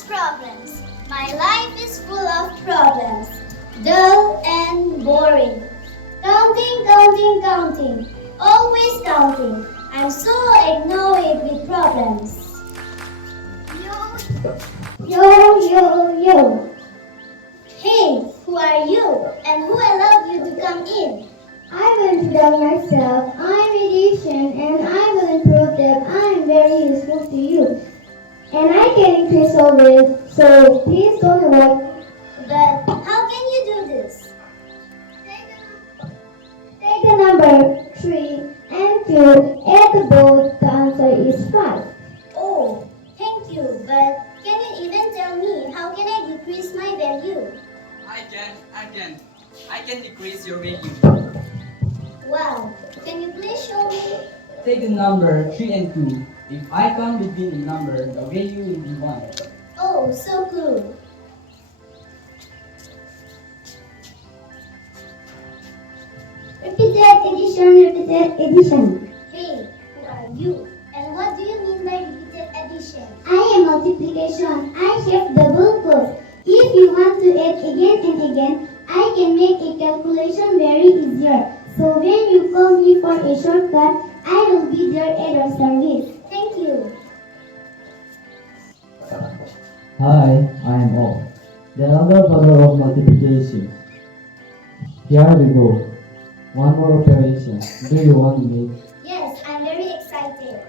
problems. My life is full of problems, dull and boring. Counting, counting, counting, always counting. I'm so ignored with problems. Yo. Hey, who are you? And who allowed you to come in? I will introduce myself. I'm Edison and I will prove that I am very useful to you. And I can increase your weight, so please don't avoid. But how can you do this? Take the number 3 and 2, add the both, the answer is 5. Oh, thank you. But can you even tell me how can I decrease my value? I can decrease your value. Wow, can you please show me? Take the number 3 and 2. If I come between a number, the value will be 1. Oh, so cool. Repeated addition. Hey, who are you? And what do you mean by repeated addition? I am multiplication. I have double quotes. If you want to add again and again, I can make a calculation very easier. So when you call me for a shortcut, I will be there at your service. Thank you. Hi, I am O. The elder brother of multiplication. Here we go. One more operation. Do you want me? Yes, I'm very excited.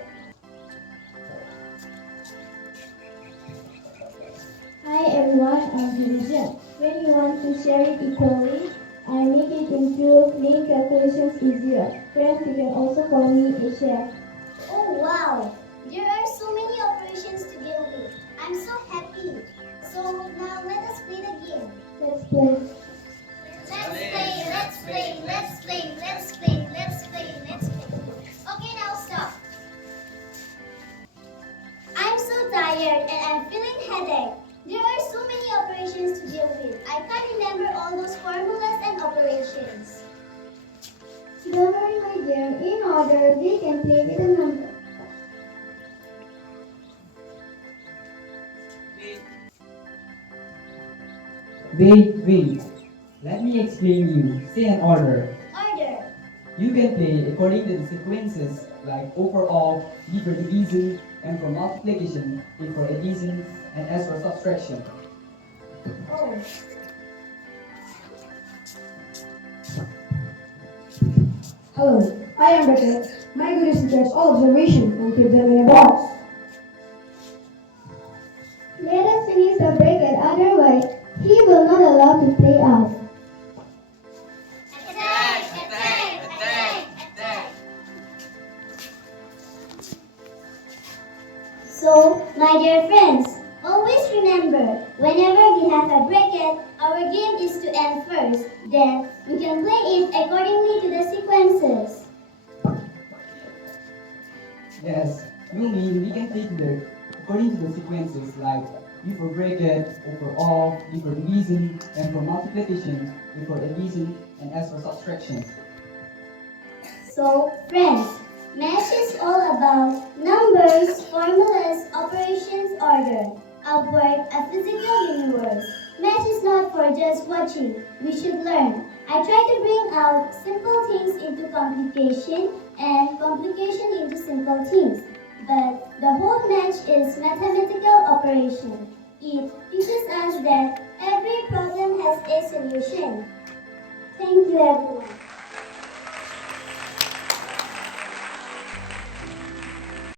Hi everyone, I'm Division. When you want to share it equally, I make it into main calculations easier. Friends, you can also call me a chef. Oh wow, there are so many operations to deal with. I'm so happy. So now let us play the game. Let's play. Let's play. Okay, now stop. I'm so tired and I'm feeling headache. There are so many operations to deal with. I can't remember all those formulas and operations. Don't worry, my dear. In order, we can play with a number. Wait. Let me explain you. Say an order. Order. You can play according to the sequences like O for off, D for division, M for multiplication, A for addition, and S for subtraction. Oh. Hello, I am Beckett. My good is to catch all observation and keep them in a box. Let us finish the bracket, otherwise he will not allow to play us. Attack. So, my dear friends, always remember, whenever we have a bracket, our game is to end first. Then, we can play it accordingly to the sequences. Yes, you mean we can take the according to the sequences like B for bracket, O for off, D for division, M for multiplication, A for addition, and S for subtraction. So, friends, math is all about numbers, formulas, operations, order. A word, a physical universe. Math is not for just watching. We should learn. I try to bring out simple things into complication and complication into simple things. But the whole math is mathematical operation. It teaches us that every problem has a solution. Thank you, everyone.